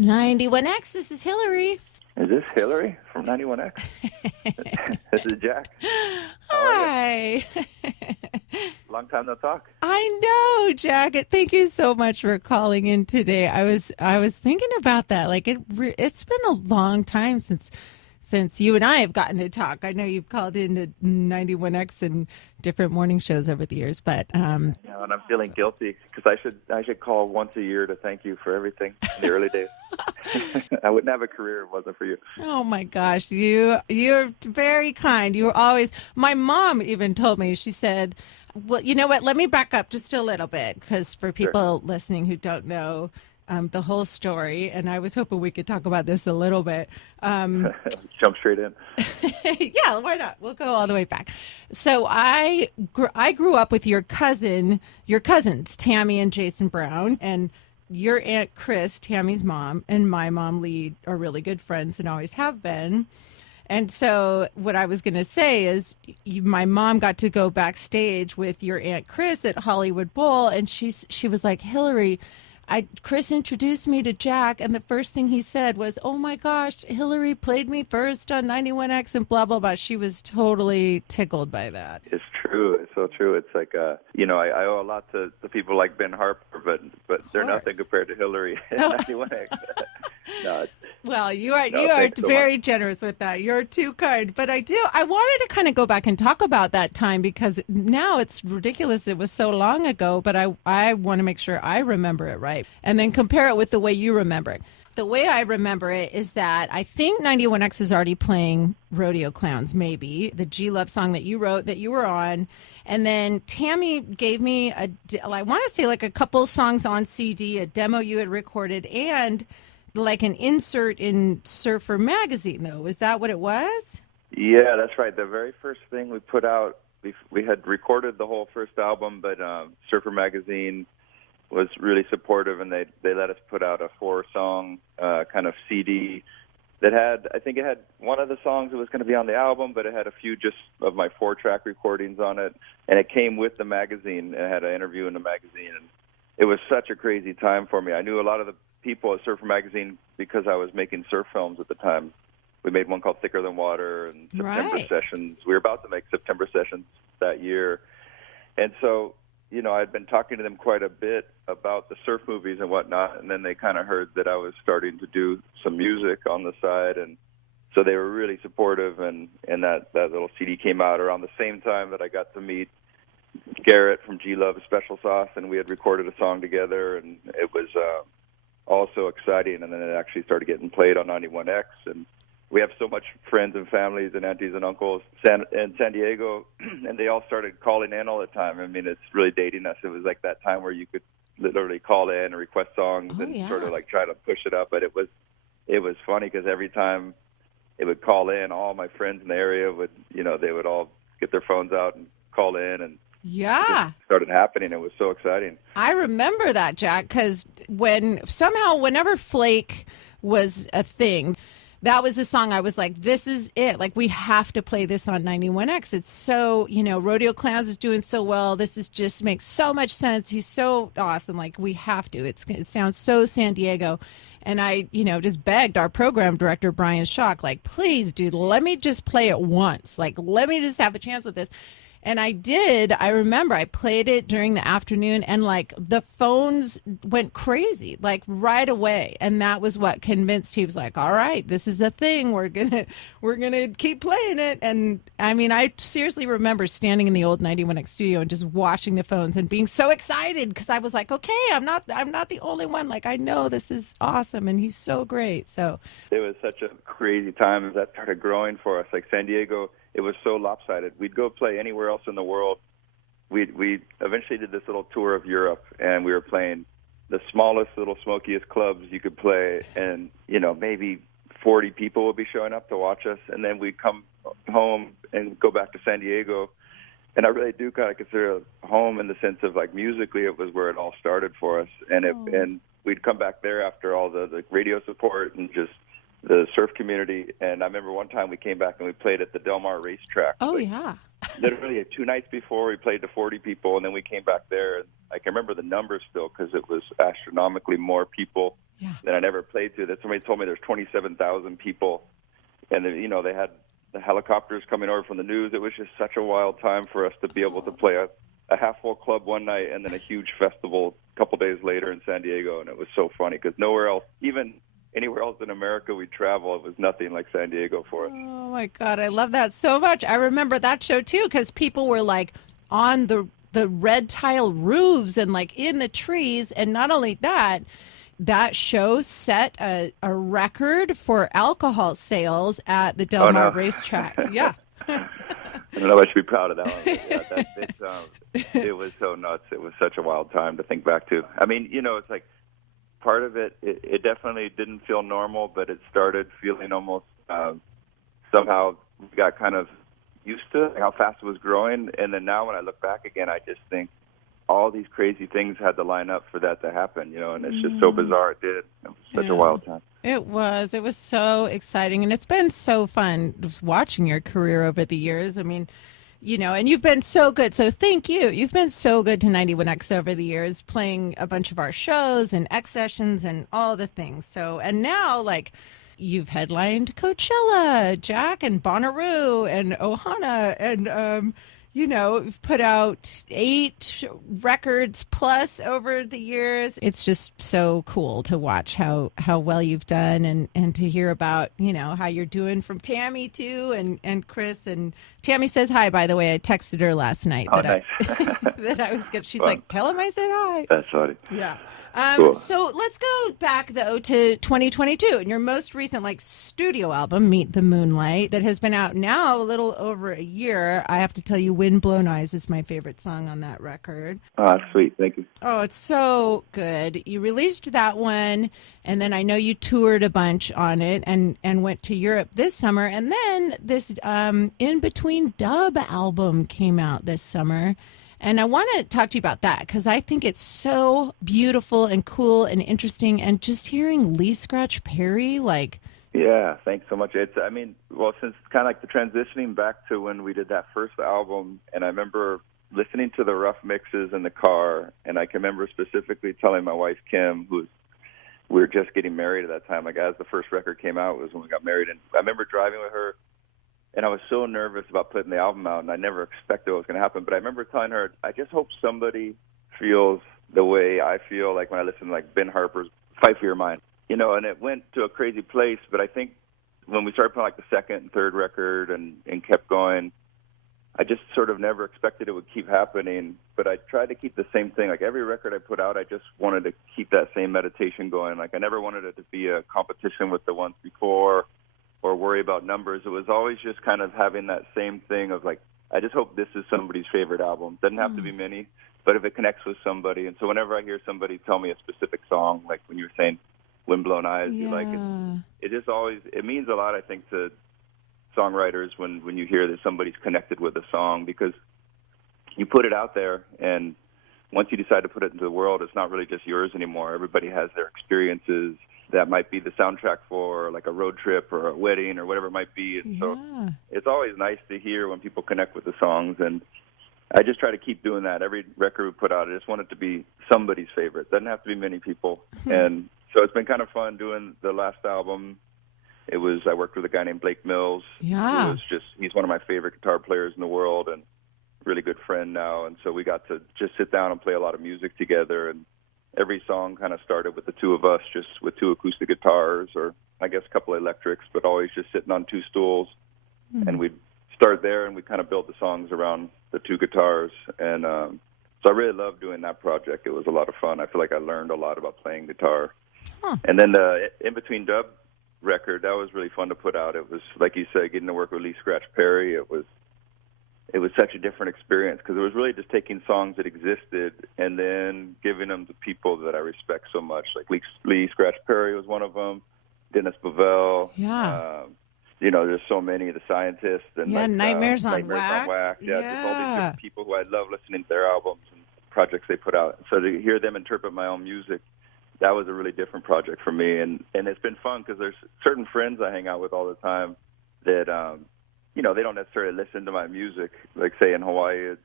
91X, this is Hilary. Is this Hilary from 91X? This is Jack. How are Hi. you? Long time no talk. I know, Jack. Thank you so much for calling in today. I was thinking about that. Like it's been a long time since you and I have gotten to talk. I know you've called into 91X and different morning shows over the years, but Yeah, and I'm feeling guilty because I should call once a year to thank you for everything in the early days. I wouldn't have a career if it wasn't for you. oh my gosh, you're very kind. You were always. My mom even told me. She said, "Well, you know what? Let me back up just a little bit because for Sure. people listening who don't know the whole story, and I was hoping we could talk about this a little bit. Jump straight in. Yeah, why not? We'll go all the way back. So I grew up with your cousins, Tammy and Jason Brown, and your Aunt Chris, Tammy's mom, and my mom, Lee, are really good friends and always have been. And so what I was going to say is my mom got to go backstage with your Aunt Chris at Hollywood Bowl, and she was like, Hilary, Chris introduced me to Jack, and the first thing he said was, "Oh my gosh, Hilary played me first on 91X," and blah blah blah. She was totally tickled by that. It's true. It's so true. It's like, I owe a lot to people like Ben Harper, but they're nothing compared to Hillary in 91X. No, Well, you are thanks so very much. generous with that. You're too kind. But I wanted to kind of go back and talk about that time because now it's ridiculous. It was so long ago, but I want to make sure I remember it right and then compare it with the way you remember it. The way I remember it is that I think 91X was already playing Rodeo Clowns, maybe, the G Love song that you wrote that you were on. And then Tammy gave me I want to say like a couple songs on CD, a demo you had recorded, and like an insert in Surfer magazine, though. Is that what it was? Yeah, that's right. The very first thing we put out, we had recorded the whole first album, but Surfer Magazine was really supportive, and they let us put out a 4-song kind of CD that had, I think it had one of the songs that was going to be on the album, but it had a few just of my 4-track recordings on it, and it came with the magazine. It had an interview in the magazine, and it was such a crazy time for me. I knew a lot of the people at Surfer Magazine because I was making surf films at the time. We made one called Thicker Than Water and September Right. Sessions. We were about to make September Sessions that year. And so, I'd been talking to them quite a bit about the surf movies and whatnot, and then they kind of heard that I was starting to do some music on the side, and so they were really supportive, and that little CD came out around the same time that I got to meet Garrett from G Love Special Sauce, and we had recorded a song together, and it was also exciting, and then it actually started getting played on 91X, and we have so much friends and families and aunties and uncles in San Diego, and they all started calling in all the time. I mean, it's really dating us. It was like that time where you could literally call in and request songs sort of like try to push it up, but it was funny because every time it would call in, all my friends in the area would, they would all get their phones out and call in, and Yeah. it started happening. It was so exciting. I remember that, Jack, because whenever Flake was a thing, that was the song I was like, this is it. Like, we have to play this on 91X. It's so, Rodeo Clowns is doing so well. This is just makes so much sense. He's so awesome. Like, we have to. It sounds so San Diego. And I, just begged our program director, Brian Schock, like, please, dude, let me just play it once. Like, let me just have a chance with this. And I did. I remember I played it during the afternoon, and like the phones went crazy, like right away. And that was what convinced he was like, all right, this is the thing. We're gonna keep playing it. And I mean, I seriously remember standing in the old 91X studio and just watching the phones and being so excited because I was like, okay, I'm not the only one. Like, I know this is awesome, and he's so great. So it was such a crazy time as that started growing for us. Like San Diego, it was so lopsided. We'd go play anywhere else in the world. We eventually did this little tour of Europe, and we were playing the smallest, little smokiest clubs you could play, and maybe 40 people would be showing up to watch us, and then we'd come home and go back to San Diego. And I really do kind of consider it home in the sense of like musically, it was where it all started for us, and we'd come back there after all the radio support and just the surf community. And I remember one time we came back and we played at the Del Mar racetrack. Oh, yeah. Literally 2 nights before, we played to 40 people, and then we came back there. And I can remember the numbers still because it was astronomically more people that I never played to, that somebody told me there's 27,000 people, and they had the helicopters coming over from the news. It was just such a wild time for us to be able to play a half-full club one night and then a huge festival a couple days later in San Diego, and it was so funny because nowhere else, even anywhere else in America we'd travel, it was nothing like San Diego for us. Oh my God, I love that so much. I remember that show too because people were like on the red tile roofs and like in the trees, and not only that, that show set a record for alcohol sales at the Del Mar racetrack. Yeah. I don't know if I should be proud of that one. But yeah, it was so nuts. It was such a wild time to think back to. I mean, it's like part of it definitely didn't feel normal, but it started feeling almost somehow we got kind of used to how fast it was growing. And then now when I look back again, I just think all these crazy things had to line up for that to happen, and it's just so bizarre it did. It was such a wild time. It was so exciting, and it's been so fun just watching your career over the years. I mean, and you've been so good. So thank you. You've been so good to 91X over the years, playing a bunch of our shows and X sessions and all the things. So, and now like you've headlined Coachella, Jack, and Bonnaroo and Ohana, and you've put out 8 records plus over the years. It's just so cool to watch how well you've done and to hear about, how you're doing from Tammy too and Chris. And Tammy says hi, by the way. I texted her last night nice. that I was good. She's like, tell him I said hi. That's funny. Yeah. Cool. So let's go back, though, to 2022 and your most recent studio album, Meet the Moonlight, that has been out now a little over a year. I have to tell you, Wind Blown Eyes is my favorite song on that record. Oh, sweet. Thank you. Oh, it's so good. You released that one, and then I know you toured a bunch on it and went to Europe this summer. And then this In Between Dub album came out this summer. And I want to talk to you about that because I think it's so beautiful and cool and interesting. And just hearing Lee Scratch Perry, Yeah, thanks so much. Since kind of like the transitioning back to when we did that first album, and I remember listening to the rough mixes in the car, and I can remember specifically telling my wife, Kim, we were just getting married at that time. Like, as the first record came out was when we got married. And I remember driving with her, and I was so nervous about putting the album out, and I never expected what was going to happen. But I remember telling her, I just hope somebody feels the way I feel like when I listen to like Ben Harper's Fight for Your Mind. And it went to a crazy place. But I think when we started playing like the second and third record and kept going, I just sort of never expected it would keep happening. But I tried to keep the same thing. Like every record I put out, I just wanted to keep that same meditation going. Like I never wanted it to be a competition with the ones before or worry about numbers. It was always just kind of having that same thing of like, I just hope this is somebody's favorite album. Doesn't have to be many, but if it connects with somebody. And so whenever I hear somebody tell me a specific song, like when you were saying Wind Blown Eyes, you like it. It just always, it means a lot, I think, to songwriters when you hear that somebody's connected with a song, because you put it out there, and once you decide to put it into the world, it's not really just yours anymore. Everybody has their experiences that might be the soundtrack for like a road trip or a wedding or whatever it might be. And so it's always nice to hear when people connect with the songs. And I just try to keep doing that. Every record we put out, I just want it to be somebody's favorite. It doesn't have to be many people. And so it's been kind of fun doing the last album. I worked with a guy named Blake Mills. Yeah. He's one of my favorite guitar players in the world and really good friend now. And so we got to just sit down and play a lot of music together. And every song kind of started with the two of us, just with 2 acoustic guitars, or I guess a couple of electrics, but always just sitting on 2 stools. And we'd start there, and we kind of built the songs around the 2 guitars. And so I really loved doing that project. It was a lot of fun. I feel like I learned a lot about playing guitar. And then the In Between Dub record, that was really fun to put out. It was, like you said, getting to work with Lee Scratch Perry. It was such a different experience because it was really just taking songs that existed and then giving them to people that I respect so much. Like Lee Scratch Perry was one of them, Dennis Bovell. Yeah. There's so many, the scientists. And Nightmares on Wax. Yeah, just all these different people who I love listening to their albums and projects they put out. So to hear them interpret my own music, that was a really different project for me. And it's been fun because there's certain friends I hang out with all the time that, they don't necessarily listen to my music. Like, say, in Hawaii,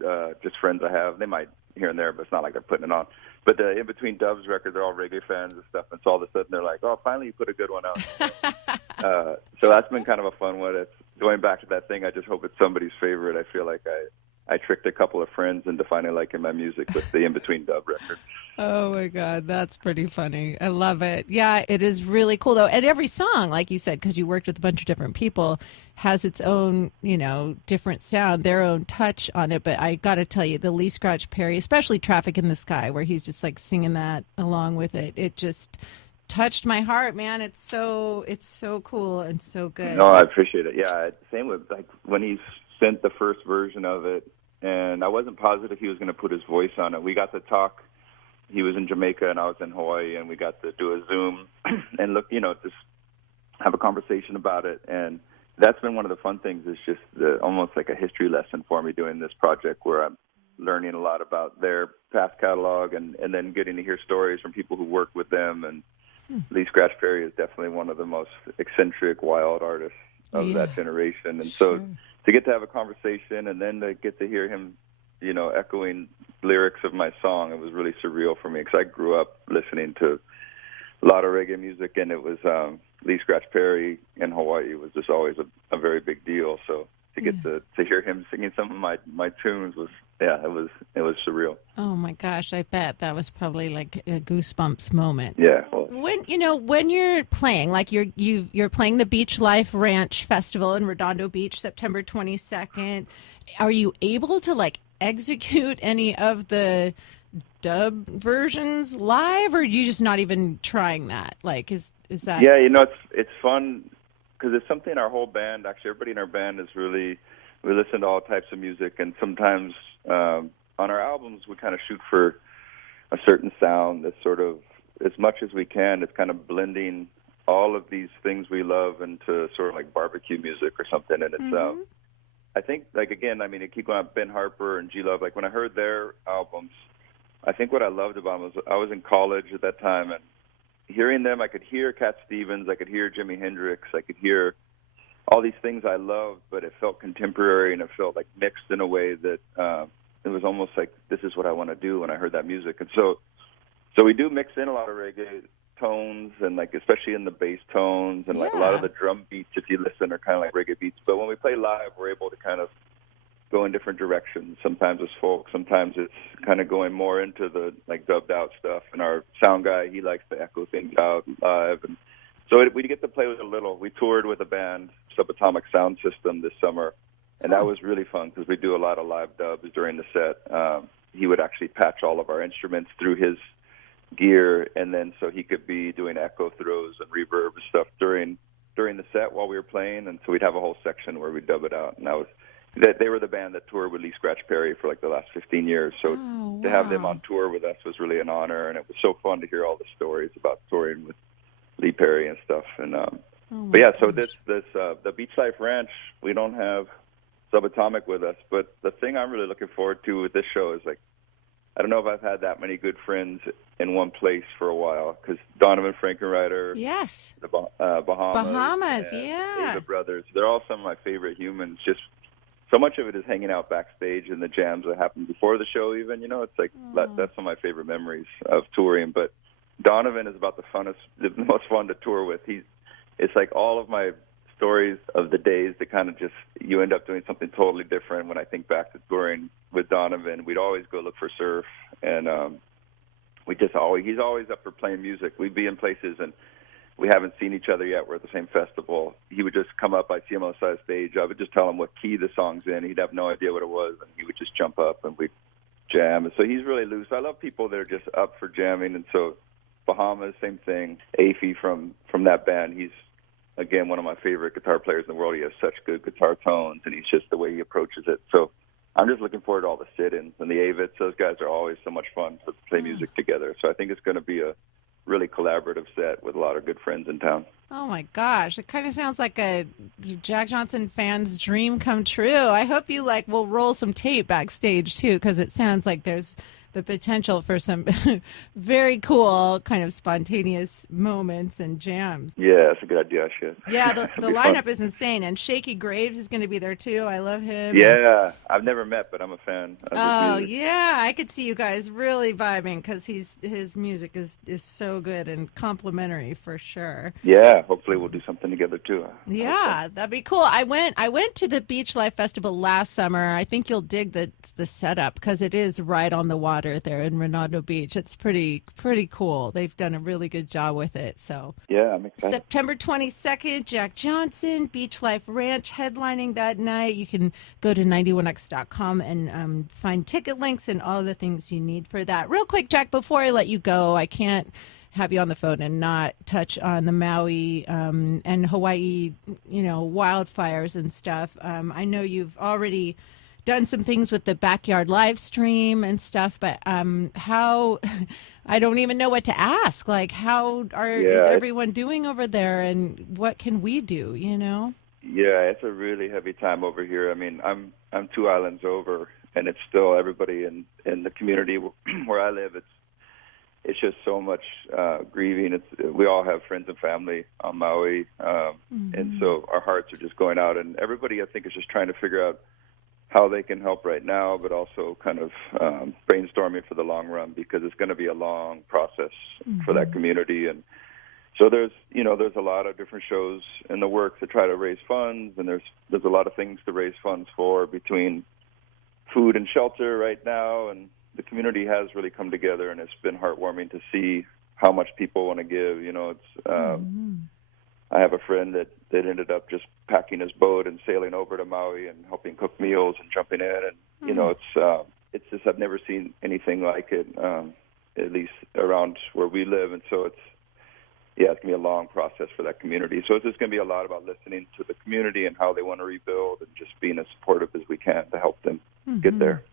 just friends I have. They might here and there, but it's not like they're putting it on. But the In Between Doves record, they're all reggae fans and stuff, and so all of a sudden they're like, "Oh, finally you put a good one out." So that's been kind of a fun one. It's going back to that thing. I just hope it's somebody's favorite. I feel like I tricked a couple of friends into finally liking my music with the In Between Dove record. Oh my God, that's pretty funny. I love it. Yeah, it is really cool though. And every song, like you said, because you worked with a bunch of different people, has its own, different sound, their own touch on it. But I got to tell you, the Lee Scratch Perry, especially Traffic in the Sky, where he's just like singing that along with it, it just touched my heart, man. It's so cool and so good. No, I appreciate it. Yeah, same with like when he sent the first version of it, and I wasn't positive he was going to put his voice on it. We got to talk. He was in Jamaica and I was in Hawaii, and we got to do a Zoom and look, just have a conversation about it. And that's been one of the fun things. Is just almost like a history lesson for me doing this project, where I'm learning a lot about their past catalog and then getting to hear stories from people who worked with them. And Lee Scratch Perry is definitely one of the most eccentric, wild artists of that generation. And so to get to have a conversation and then to get to hear him, echoing lyrics of my song, it was really surreal for me, because I grew up listening to a lot of reggae music, and it was Lee Scratch Perry in Hawaii was just always a very big deal. So to get to hear him singing some of my tunes was, it was surreal. Oh my gosh, I bet that was probably like a goosebumps moment. Yeah. Well, when you're playing, like you're playing the Beachlife Ranch Festival in Redondo Beach, September 22nd. Are you able to like execute any of the dub versions live, or are you just not even trying that? Like, is that? Yeah, it's fun because it's something our whole band, actually everybody in our band is really, we listen to all types of music, and sometimes on our albums we kind of shoot for a certain sound that's sort of, as much as we can, it's kind of blending all of these things we love into sort of like barbecue music or something. And it's I think, like, again, I mean, I keep going on Ben Harper and G Love. Like, when I heard their albums, I think what I loved about them was I was in college at that time, and hearing them, I could hear Cat Stevens, I could hear Jimi Hendrix, I could hear all these things I loved, but it felt contemporary and it felt like mixed in a way that it was almost like, this is what I want to do when I heard that music. And so we do mix in a lot of reggae tones, and like especially in the bass tones, and like a lot of the drum beats, if you listen, are kind of like reggae beats. But when we play live, we're able to kind of go in different directions. Sometimes it's folk, sometimes it's kind of going more into the like dubbed out stuff. And our sound guy, he likes to echo things out live, and so we get to play with a little. We toured with a band, Subatomic Sound System, this summer, and that was really fun because we do a lot of live dubs during the set. He would actually patch all of our instruments through his gear, and then so he could be doing echo throws and reverb and stuff during the set while we were playing. And so we'd have a whole section where we'd dub it out. And they were the band that toured with Lee Scratch Perry for like the last 15 years. So to have them on tour with us was really an honor, and it was so fun to hear all the stories about touring with Lee Perry and stuff. And but yeah, so this the Beachlife Ranch, we don't have Subatomic with us, but the thing I'm really looking forward to with this show is, like, I don't know if I've had that many good friends in one place for a while, because Donovan Frankenreiter, the Bahamas, the Brothers, they're all some of my favorite humans. Just so much of it is hanging out backstage in the jams that happened before the show even, it's like that's some of my favorite memories of touring. But Donovan is about the most fun to tour with. It's like all of my stories of the days that kind of just, you end up doing something totally different. When I think back to touring with Donovan, we'd always go look for surf, and he's always up for playing music. We'd be in places and we haven't seen each other yet. We're at the same festival. He would just come up. I'd see him on the side of the stage. I would just tell him what key the song's in. He'd have no idea what it was, and he would just jump up and we'd jam. And so he's really loose. I love people that are just up for jamming. And so Bahamas, same thing. Afy from that band, he's, again, one of my favorite guitar players in the world. He has such good guitar tones, and he's just the way he approaches it. So I'm just looking forward to all the sit-ins and the Avits. Those guys are always so much fun to play music together. So I think it's going to be a really collaborative set with a lot of good friends in town. Oh my gosh, it kind of sounds like a Jack Johnson fan's dream come true. I hope you will roll some tape backstage too, because it sounds like there's the potential for some very cool kind of spontaneous moments and jams. Yeah, that's a good idea. I should. Yeah, the It'll be fun. lineup is insane, and Shaky Graves is going to be there too. I love him. And Yeah, I've never met, but I'm a fan of his oh music. yeah, I could see you guys really vibing because his music is so good and complimentary for sure. Yeah, hopefully we'll do something together too. I hope so. Yeah, that'd be cool. I went to the Beachlife Festival last summer. I think you'll dig the setup because it is right on the water there in Redondo Beach. It's pretty cool. They've done a really good job with it. So Yeah, I'm excited. September 22nd, Jack Johnson, Beachlife Ranch headlining that night. You can go to 91x.com and find ticket links and all the things you need for that. Real quick, Jack, before I let you go, I can't have you on the phone and not touch on the Maui and Hawaii, wildfires and stuff. I know you've already done some things with the backyard live stream and stuff, but how I don't even know what to ask. Like, is Yeah, everyone doing over there, and what can we do? yeah, it's a really heavy time over here. I mean, I'm 2 islands over, and it's still everybody in the community where I live. It's just so much grieving. We all have friends and family on Maui, and so our hearts are just going out. And everybody, I think, is just trying to figure out how they can help right now, but also kind of brainstorming for the long run because it's going to be a long process for that community. And so there's a lot of different shows in the works to try to raise funds, and there's a lot of things to raise funds for between food and shelter right now, and the community has really come together, and it's been heartwarming to see how much people want to give. I have a friend that ended up just packing his boat and sailing over to Maui and helping cook meals and jumping in, and it's just I've never seen anything like it, at least around where we live, and so it's gonna be a long process for that community. So it's just gonna be a lot about listening to the community and how they want to rebuild, and just being as supportive as we can to help them get there.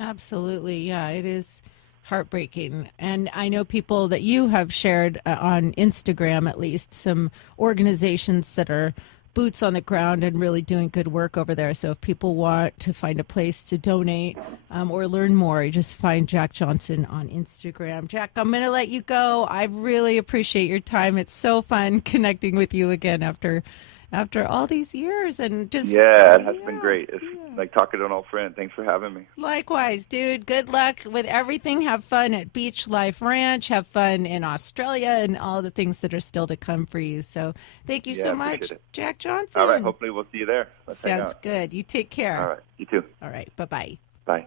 Absolutely. Yeah, it is heartbreaking. And I know people that you have shared on Instagram, at least, some organizations that are boots on the ground and really doing good work over there. So if people want to find a place to donate or learn more, just find Jack Johnson on Instagram. Jack, I'm going to let you go. I really appreciate your time. It's so fun connecting with you again after all these years, and just it has been great. It's like talking to an old friend. Thanks for having me. likewise, dude. Good luck with everything. Have fun at Beachlife Ranch. Have fun in Australia and all the things that are still to come for you. So thank you so much, Jack Johnson. All right. Hopefully we'll see you there. Let's hang Sounds out. good. You take care. All right. You too. All right. Bye-bye. Bye.